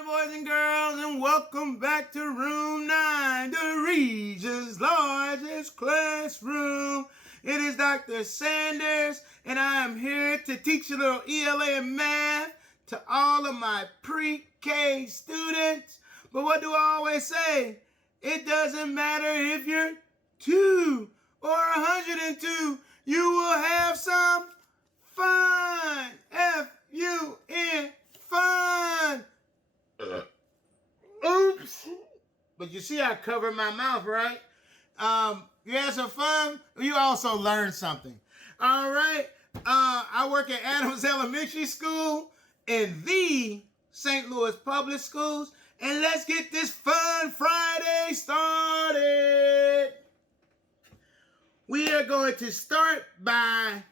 morning, boys and girls, and welcome back to Room 9, the region's largest classroom. It is Dr. Sanders, and I am here to teach a little ELA and math to all of my pre-K students. But what do I always say? It doesn't matter if you're 2 or 102, you will have some fun. F-U-N, fun. Oops. But you see I covered my mouth, right? You had some fun. You also learned something. All right. I work at Adams Elementary School in the St. Louis Public Schools. And let's get this fun Friday started. We are going to start by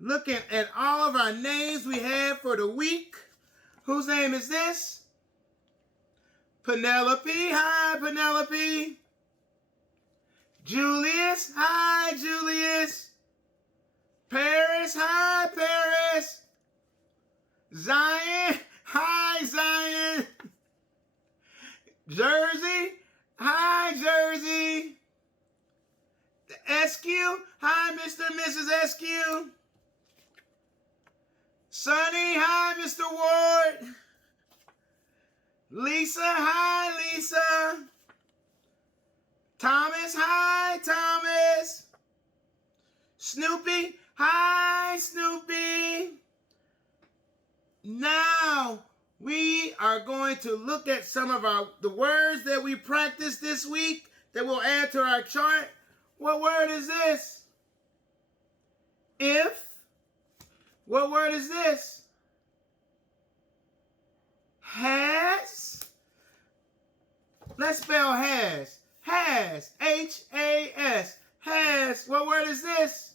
looking at all of our names we have for the week. Whose name is this? Penelope. Hi, Penelope. Julius. Hi, Julius. Paris. Hi, Paris. Zion. Hi, Zion. Jersey. Hi, Jersey. Eskew. Hi, Mr. and Mrs. Eskew. Sonny. Hi, Mr. Ward. Lisa. Hi, Lisa. Thomas. Hi, Thomas. Snoopy. Hi, Snoopy. Now, we are going to look at some of the words that we practiced this week that we'll add to our chart. What word is this? If. What word is this? Has. Let's spell has. Has. H-A-S. Has. What word is this?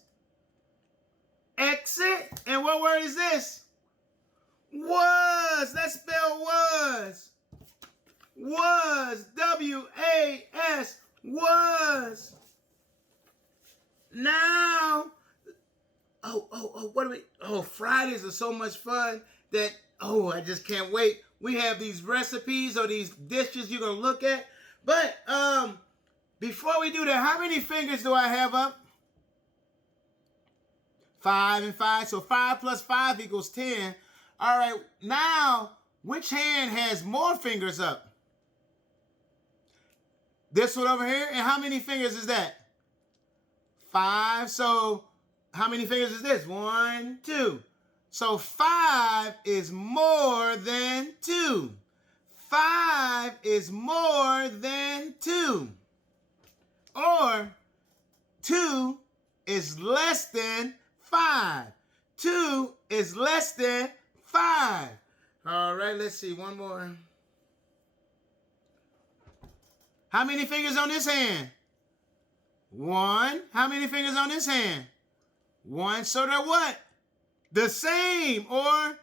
Exit. And what word is this? Was. Let's spell was. Was. W-A-S. Was. Now, what do we, Fridays are so much fun that, I just can't wait. We have these recipes or these dishes you're going to look at. But, before we do that, how many fingers do I have up? 5 and 5. So 5 plus 5 equals 10. All right. Now, which hand has more fingers up? This one over here. And how many fingers is that? 5. So how many fingers is this? 1, 2. So 5 is more than 2. 5 is more than 2. Or 2 is less than 5. 2 is less than 5. All right, let's see. One more. How many fingers on this hand? 1. How many fingers on this hand? 1. So they're what? The same or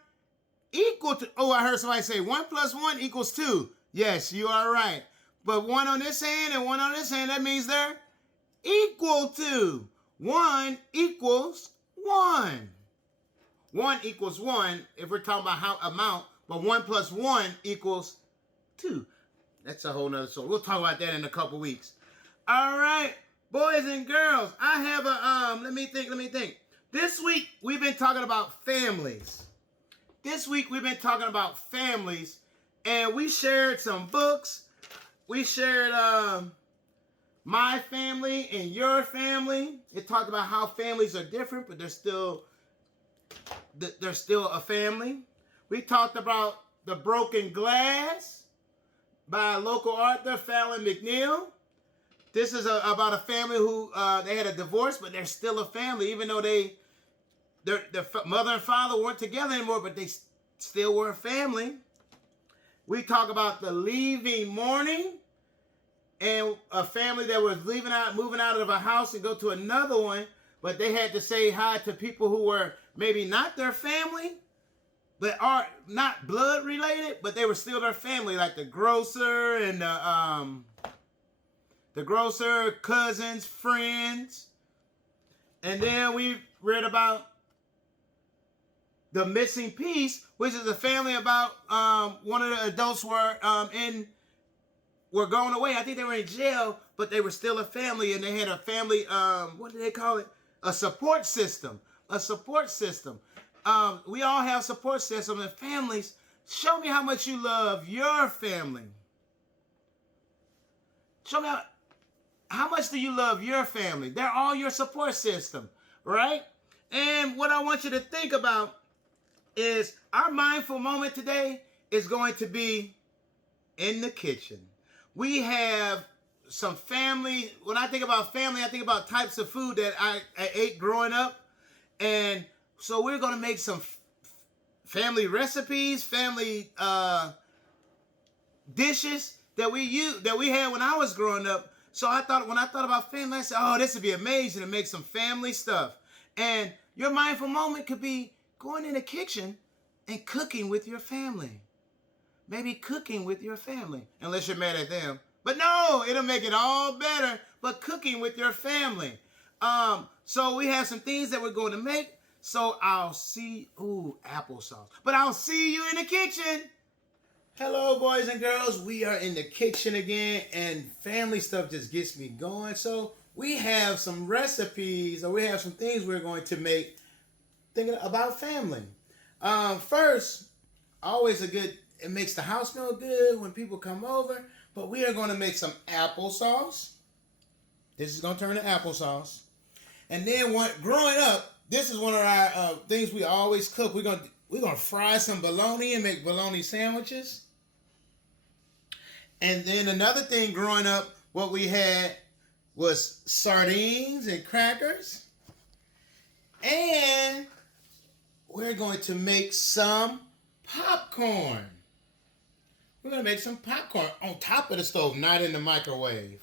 equal to. I heard somebody say 1 plus 1 equals 2. Yes, you are right. But 1 on this hand and 1 on this hand, that means they're equal to. 1 equals 1. 1 equals 1 if we're talking about how amount, but 1 plus 1 equals 2. That's a whole nother story. We'll talk about that in a couple weeks. All right, boys and girls, I have a, let me think. This week, we've been talking about families. And we shared some books. We shared My Family and Your Family. It talked about how families are different, but they're still a family. We talked about The Broken Glass by local author Fallon McNeil. This is about a family who they had a divorce, but they're still a family, even though their mother and father weren't together anymore, but they still were a family. We talk about The Leaving Morning, and a family that was moving out of a house and go to another one, but they had to say hi to people who were maybe not their family, but are not blood related, but they were still their family, like the grocer and the grocer, cousins, friends. And then we read about The Missing Piece, which is a family about one of the adults were going away. I think they were in jail, but they were still a family, and they had a family, what do they call it? A support system. A support system. We all have support systems and families. Show me how much you love your family. Show me how much do you love your family? They're all your support system, right? And what I want you to think about is our mindful moment today is going to be in the kitchen. We have some family. When I think about family, I think about types of food that I ate growing up. And so we're going to make some family recipes, family dishes that we had when I was growing up. So when I thought about family, I said, oh, this would be amazing to make some family stuff. And your mindful moment could be going in the kitchen and cooking with your family. Maybe cooking with your family, unless you're mad at them. But no, it'll make it all better, but cooking with your family. So we have some things that we're going to make. So applesauce. But I'll see you in the kitchen. Hello, boys and girls. We are in the kitchen again, and family stuff just gets me going. So we have some recipes, or we have some things we're going to make thinking about family. First, always it makes the house smell good when people come over, but we are going to make some applesauce. This is going to turn to applesauce. And then growing up, this is one of our things we always cook. We're gonna fry some bologna and make bologna sandwiches. And then another thing growing up, what we had was sardines and crackers. And we're going to make some popcorn. We're going to make some popcorn on top of the stove, not in the microwave.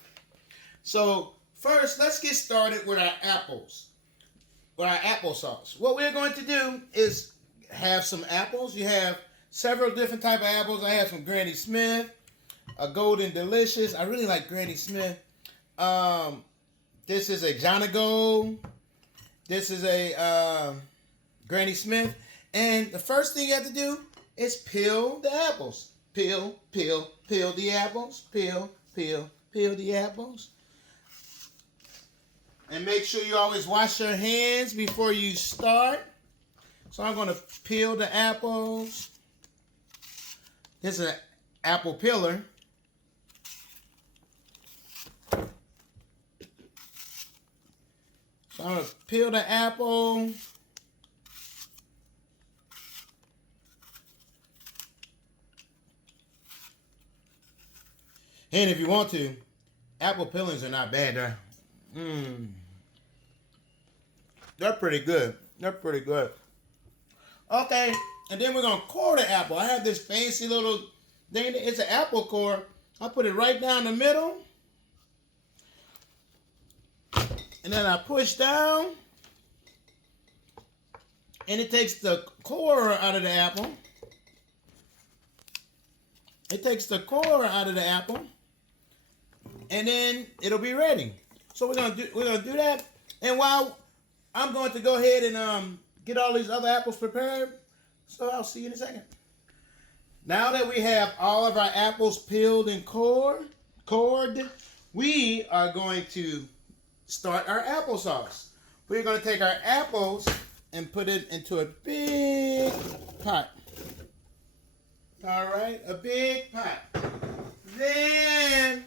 So first, let's get started with our apples. With our applesauce. What we're going to do is have some apples. You have several different type of apples. I have some Granny Smith, a Golden Delicious. I really like Granny Smith. This is a Johnny Gold. This is a Granny Smith. And the first thing you have to do is peel the apples. Peel the apples. Peel the apples. And make sure you always wash your hands before you start. So I'm going to peel the apples. This is an apple peeler. So I'm going to peel the apple. And if you want to, apple peelings are not bad. They're pretty good. Okay, and then we're going to core the apple. I have this fancy little thing. It's an apple core. I put it right down the middle. And then I push down. And it takes the core out of the apple. And then it'll be ready. So we're gonna do that. And while I'm going to go ahead and get all these other apples prepared, so I'll see you in a second. Now that we have all of our apples peeled and cored, we are going to start our applesauce. We're going to take our apples and put it into a big pot. All right, a big pot. Then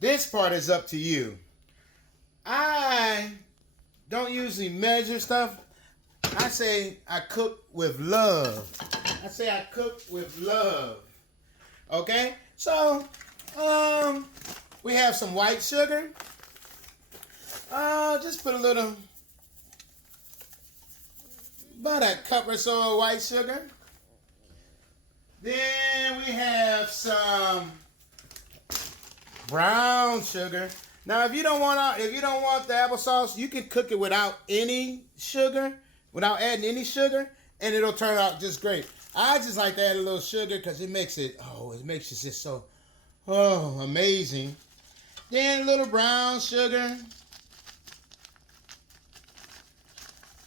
this part is up to you. I don't usually measure stuff. I say I cook with love. Okay? So, we have some white sugar. Just put about a cup or so of white sugar. Then we have some brown sugar. Now, if you don't want the applesauce, you can cook it without any sugar, without adding any sugar, and it'll turn out just great. I just like to add a little sugar because it makes it just so amazing. Then a little brown sugar.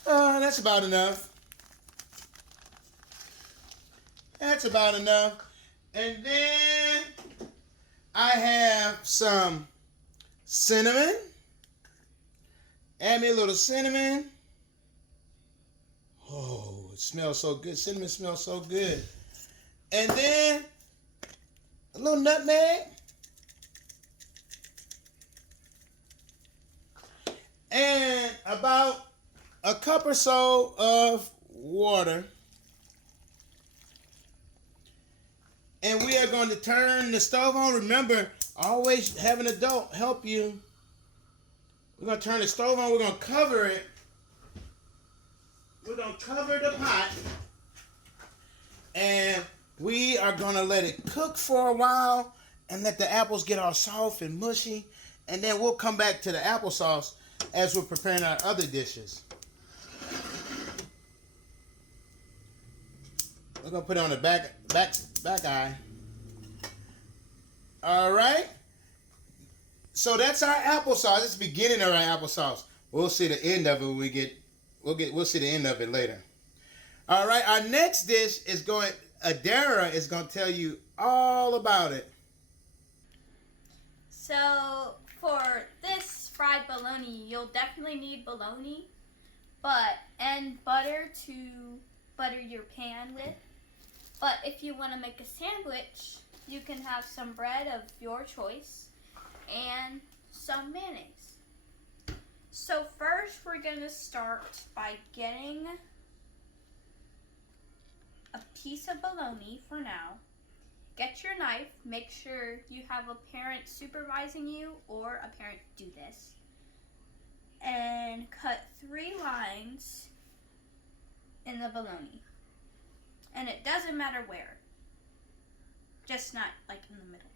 That's about enough. That's about enough. And then I have some cinnamon. Add me a little cinnamon. Oh, it smells so good. Cinnamon smells so good. And then a little nutmeg. And about a cup or so of water. And we are going to turn the stove on. Remember, always have an adult help you. We're going to turn the stove on. We're going to cover it. We're going to cover the pot. And we are going to let it cook for a while and let the apples get all soft and mushy. And then we'll come back to the applesauce as we're preparing our other dishes. We're going to put it on the back eye. All right. So that's our applesauce. That's the beginning of our applesauce. We'll see the end of it when we'll see the end of it later. All right. Our next dish is Adara is going to tell you all about it. So for this fried bologna, you'll definitely need bologna, and butter to butter your pan with. But if you want to make a sandwich, you can have some bread of your choice and some mayonnaise. So first we're going to start by getting a piece of bologna for now. Get your knife. Make sure you have a parent supervising you or a parent do this. And cut 3 lines in the bologna. And it doesn't matter where. Just not like in the middle.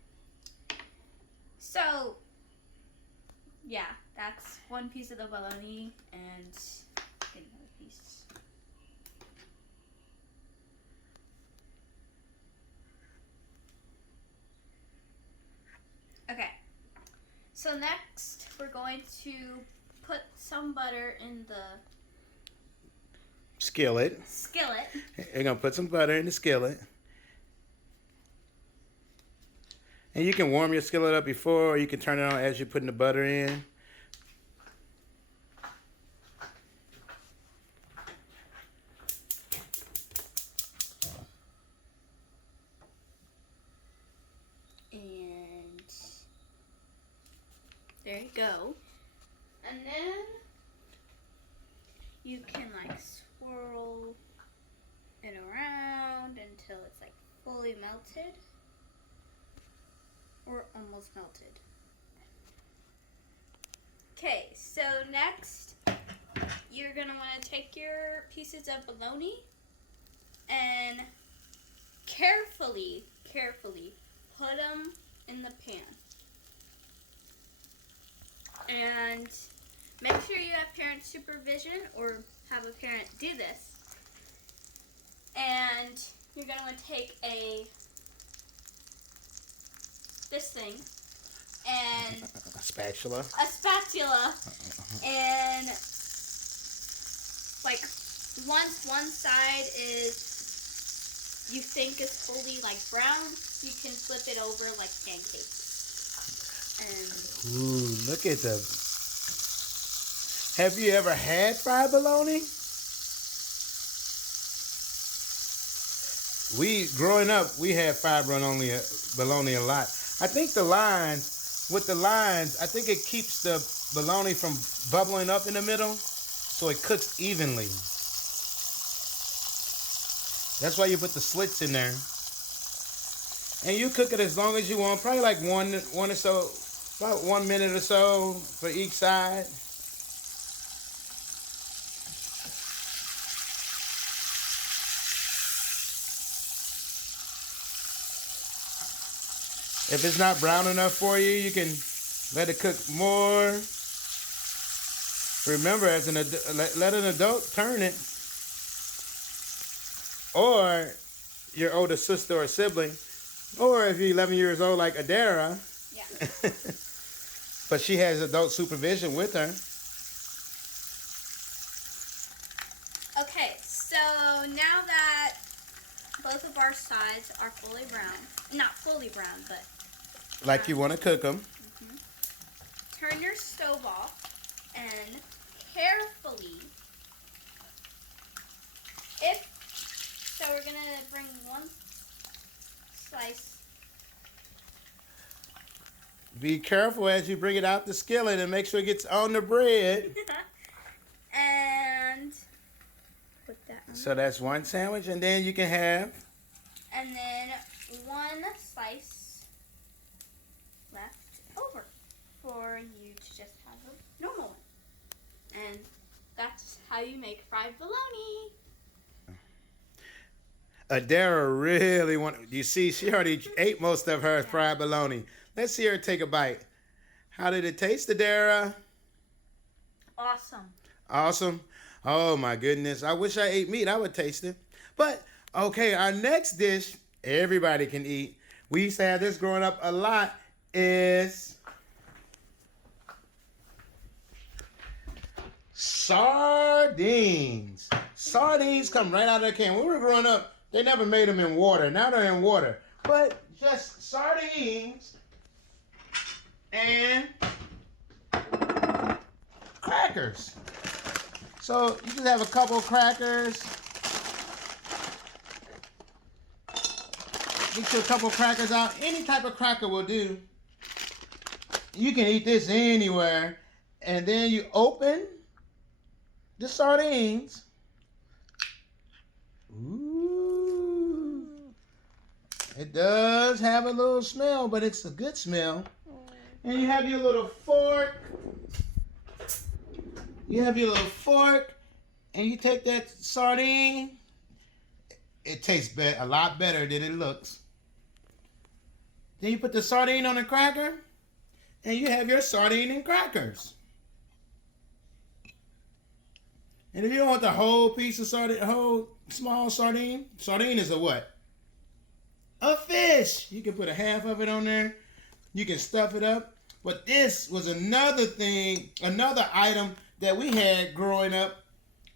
So, yeah, that's one piece of the bologna and get another piece. Okay. So next, we're going to put some butter in the skillet. You're going to put some butter in the skillet. And you can warm your skillet up before, or you can turn it on as you're putting the butter in. And there you go. And then you can like swirl it around until it's like fully melted or almost melted. Okay, so next you're gonna want to take your pieces of bologna and carefully put them in the pan. And make sure you have parent supervision or have a parent do this. And you're going to want to take this thing and a spatula and like once one side is you think is fully like brown, you can flip it over like pancakes. And ooh, look at them. Have you ever had fried bologna? Growing up, we had fried bologna a lot. I think with the lines, I think it keeps the bologna from bubbling up in the middle, so it cooks evenly. That's why you put the slits in there. And you cook it as long as you want, probably like one or so, about 1 minute or so for each side. If it's not brown enough for you, you can let it cook more. Remember, let an adult turn it. Or your older sister or sibling. Or if you're 11 years old like Adara. Yeah. But she has adult supervision with her. Okay, so now that both of our sides are fully brown. Not fully brown, but Like you want to cook them. turn your stove off and carefully, so we're gonna bring one slice. Be careful as you bring it out the skillet and make sure it gets on the bread. And put that on. So that's one sandwich, and then you can have. And then one slice left over for you to just have a normal one. And that's how you make fried bologna. Adara really you see, she already ate most of her fried bologna. Let's see her take a bite. How did it taste, Adara? Awesome. Awesome. Oh my goodness. I wish I ate meat. I would taste it. But okay, our next dish everybody can eat. We used to have this growing up a lot is sardines. Sardines come right out of the can. When we were growing up, they never made them in water. Now they're in water. But just sardines and crackers. So you just have a couple of crackers. Get you a couple of crackers out. Any type of cracker will do. You can eat this anywhere. And then you open the sardines. Ooh. It does have a little smell, but it's a good smell. And you have your little fork. You have your little fork, and you take that sardine. It tastes a lot better than it looks. Then you put the sardine on the cracker, and you have your sardine and crackers. And if you don't want the whole piece of sardine, whole small sardine is a what? A fish. You can put a half of it on there. You can stuff it up. But this was another thing, another item that we had growing up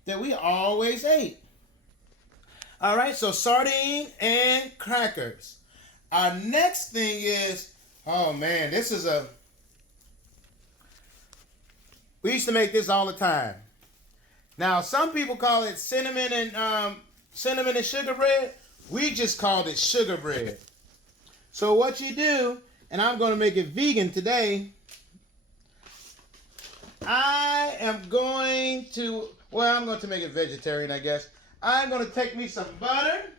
that we always ate. All right, so sardine and crackers. Our next thing is, oh man, we used to make this all the time. Now, some people call it cinnamon and sugar bread. We just called it sugar bread. So what you do, and I'm going to make it vegan today. I'm going to make it vegetarian, I guess. I'm going to take me some butter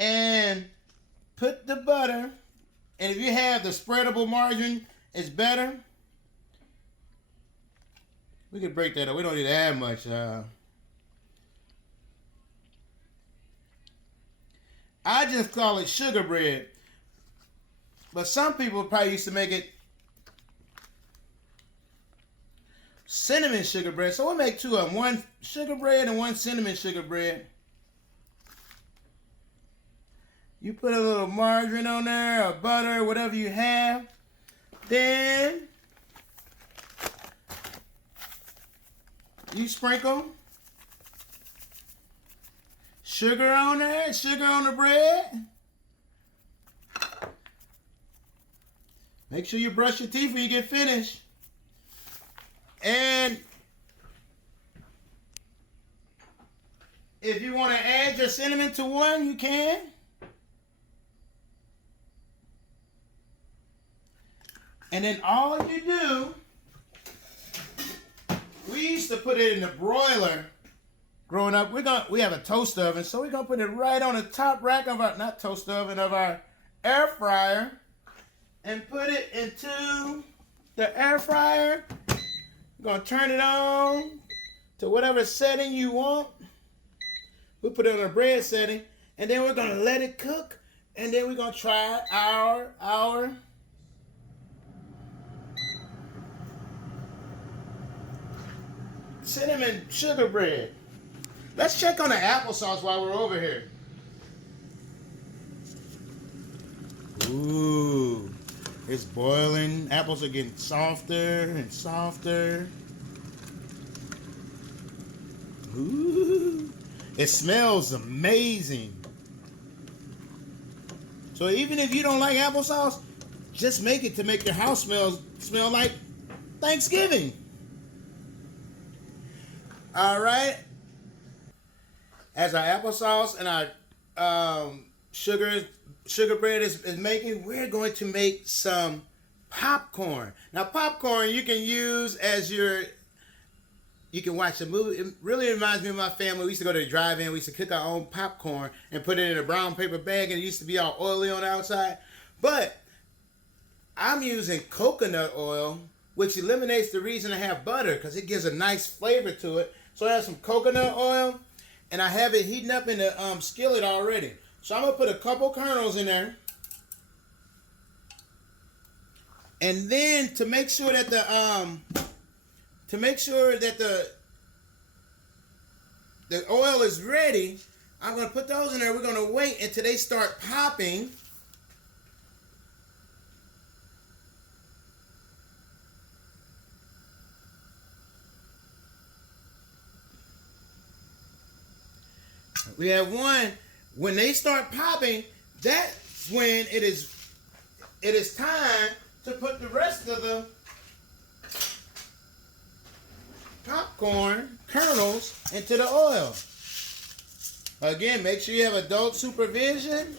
and put the butter, and if you have the spreadable margarine, it's better. We can break that up. We don't need that much. I just call it sugar bread. But some people probably used to make it cinnamon sugar bread. So we'll make two of them. One sugar bread and one cinnamon sugar bread. You put a little margarine on there or butter, whatever you have. Then you sprinkle sugar on there, sugar on the bread. Make sure you brush your teeth when you get finished. And if you want to add your cinnamon to one, you can. And then all you do, we used to put it in the broiler. Growing up, we have a toaster oven, so we're gonna put it right on the top rack of our, not toaster oven, of our air fryer, and put it into the air fryer. We're gonna turn it on to whatever setting you want. We'll put it on a bread setting, and then we're gonna let it cook, and then we're gonna try our cinnamon sugar bread. Let's check on the applesauce while we're over here. Ooh, it's boiling. Apples are getting softer and softer. Ooh, It smells amazing. So even if you don't like applesauce, just make it to make your house smell like Thanksgiving. All right. As our applesauce and our sugar bread is making, we're going to make some popcorn. Now, popcorn you can use as you can watch a movie. It really reminds me of my family. We used to go to the drive-in. We used to cook our own popcorn and put it in a brown paper bag, and it used to be all oily on the outside. But I'm using coconut oil, which eliminates the reason to have butter because it gives a nice flavor to it. So I have some coconut oil, and I have it heating up in the skillet already. So I'm going to put a couple kernels in there. And then to make sure that the oil is ready, I'm going to put those in there. We're going to wait until they start popping. We have one. When they start popping, that's when it is time to put the rest of the popcorn kernels into the oil. Again, make sure you have adult supervision.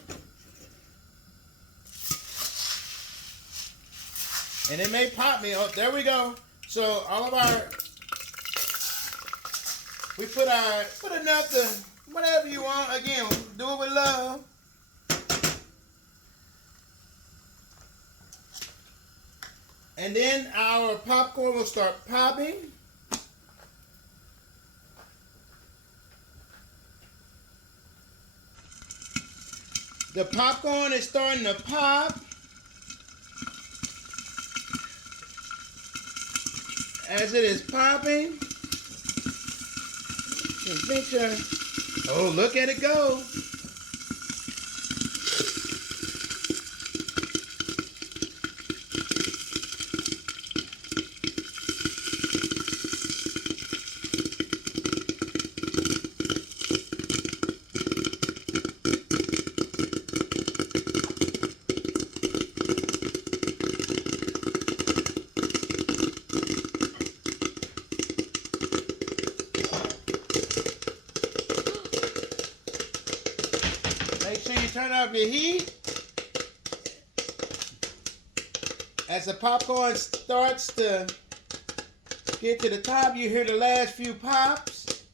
And it may pop me. Oh, there we go. So all of we put enough to whatever you want. Again, do it with love. And then our popcorn will start popping. The popcorn is starting to pop. As it is popping, oh, look at it go. Make sure you turn off your heat. As the popcorn starts to get to the top, you hear the last few pops.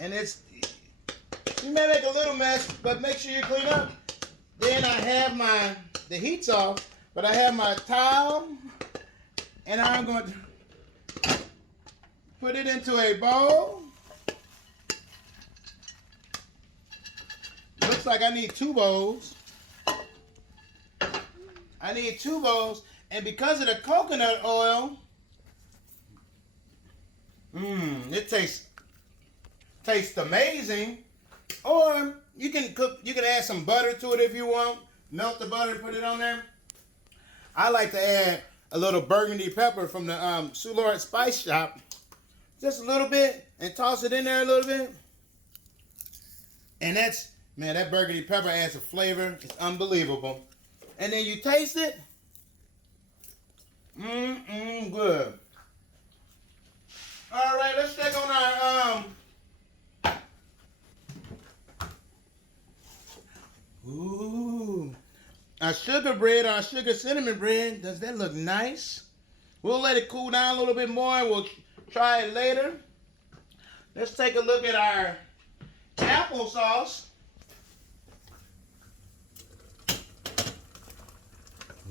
And you may make a little mess, but make sure you clean up. Then I have the heat's off, but I have my towel. And I'm going to put it into a bowl. Looks like I need 2 bowls. I need 2 bowls. And because of the coconut oil, it tastes amazing. Or you can add some butter to it if you want. Melt the butter and put it on there. I like to add a little burgundy pepper from the Soulard Spice Shop. Just a little bit. And toss it in there a little bit. And that burgundy pepper adds a flavor. It's unbelievable. And then you taste it. Good. All right, let's check on our our sugar bread, our sugar cinnamon bread. Does that look nice? We'll let it cool down a little bit more and we'll try it later. Let's take a look at our applesauce.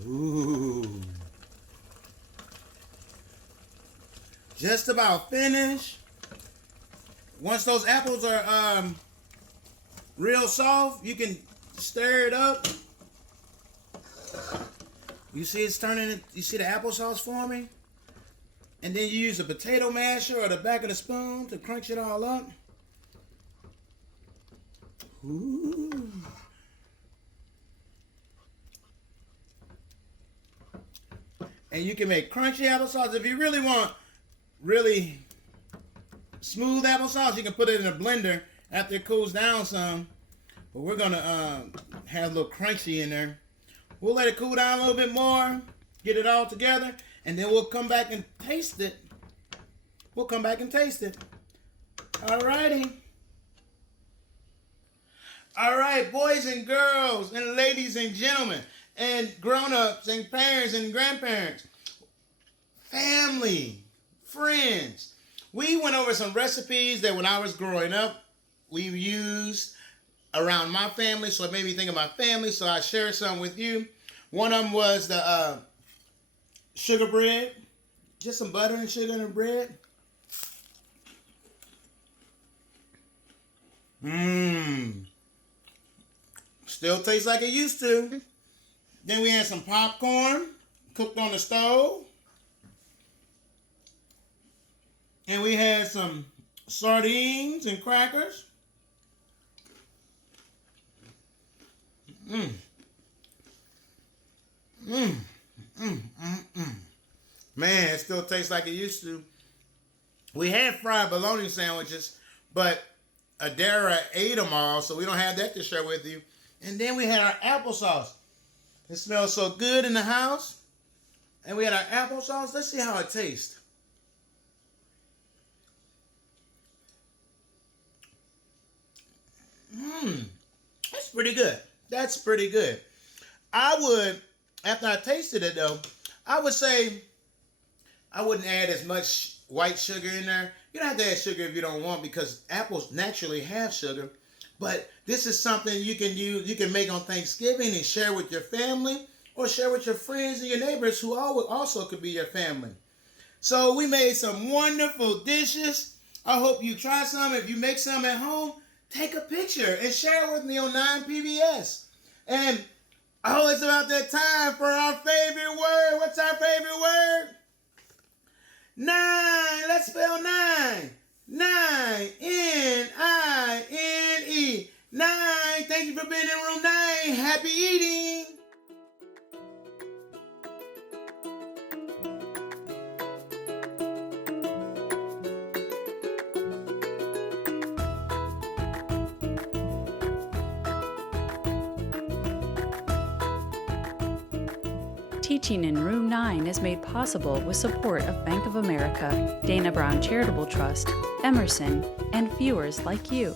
Ooh. Just about finished. Once those apples are real soft, you can stir it up. You see it's turning, you see the applesauce forming? And then you use a potato masher or the back of the spoon to crunch it all up. Ooh. And you can make crunchy applesauce. If you really want really smooth applesauce, you can put it in a blender after it cools down some. But we're gonna have a little crunchy in there. We'll let it cool down a little bit more, get it all together, and then we'll come back and taste it. Alrighty. All right, boys and girls, and ladies and gentlemen, and grown-ups, and parents and grandparents, family, friends. We went over some recipes that when I was growing up, we used around my family, so it made me think of my family, so I shared some with you. One of them was the sugar bread, just some butter and sugar in the bread. Still tastes like it used to. Then we had some popcorn cooked on the stove. And we had some sardines and crackers. Man, it still tastes like it used to. We had fried bologna sandwiches, but Adara ate them all, so we don't have that to share with you. And then we had our applesauce. It smells so good in the house. And we had our applesauce. Let's see how it tastes. That's pretty good. That's pretty good. I would, after I tasted it though, I would say I wouldn't add as much white sugar in there. You don't have to add sugar if you don't want, because apples naturally have sugar. But this is something you can use, you can make on Thanksgiving and share with your family, or share with your friends and your neighbors who also could be your family. So we made some wonderful dishes. I hope you try some. If you make some at home, take a picture and share it with me on 9PBS. And oh, it's about that time for our favorite word. What's our favorite word? 9. Let's spell 9. 9. N-I-N-E. 9. Thank you for being in room 9. Happy eating. Teaching in Room 9 is made possible with support of Bank of America, Dana Brown Charitable Trust, Emerson, and viewers like you.